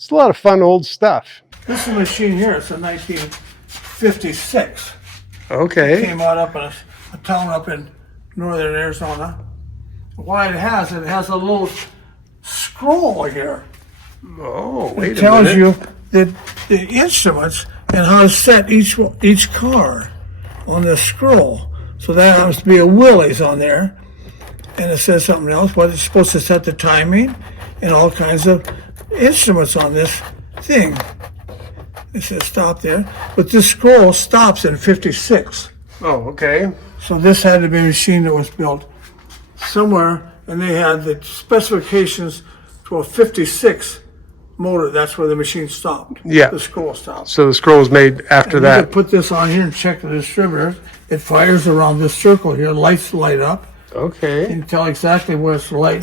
It's a lot of fun old stuff. This is a machine here. It's a 1956. Okay. Came out up in a town up in northern Arizona. Why it has a little scroll here. Oh, wait It a minute. tells you the instruments and how to set each car on this scroll. So that happens to be a Willys on there, and it says something else. But it's supposed to set the timing and all kinds of instruments on this thing. It says stop there, but this scroll stops in 56. Oh, okay. So this had to be a machine that was built somewhere, and they had the specifications to a 56 motor. That's where the machine stopped. Yeah. The scroll stopped. So the scroll was made after And you that. could put this on here and check the distributor. It fires around this circle here. Lights light up. You Okay. can tell exactly where it's where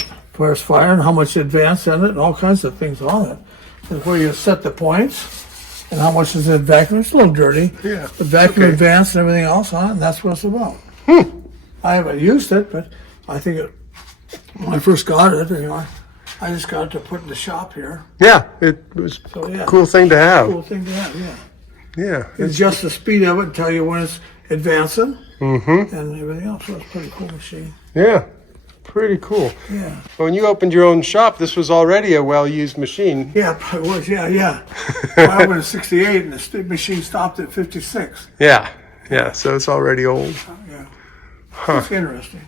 it's firing, how much advance in it, and all kinds of things on it. And where you set the points and how much is in vacuum. It's a little dirty. Yeah. The vacuum Okay. advance and everything else on it, and that's what it's about. I haven't used it, but I think when I first got it, I just got it to put in the shop here. Yeah, it was So yeah, a cool thing to have. cool thing to have. Yeah, Yeah. adjust the speed of it and tell you when it's advancing Mm-hmm. and everything else. So it's a pretty cool machine. Yeah. Pretty cool. Yeah, When you opened your own shop, this was already a well-used machine. yeah, it was. Yeah. I opened in '68 and the machine stopped at 56. Yeah. Yeah. So it's already old. Yeah, Huh. it's interesting.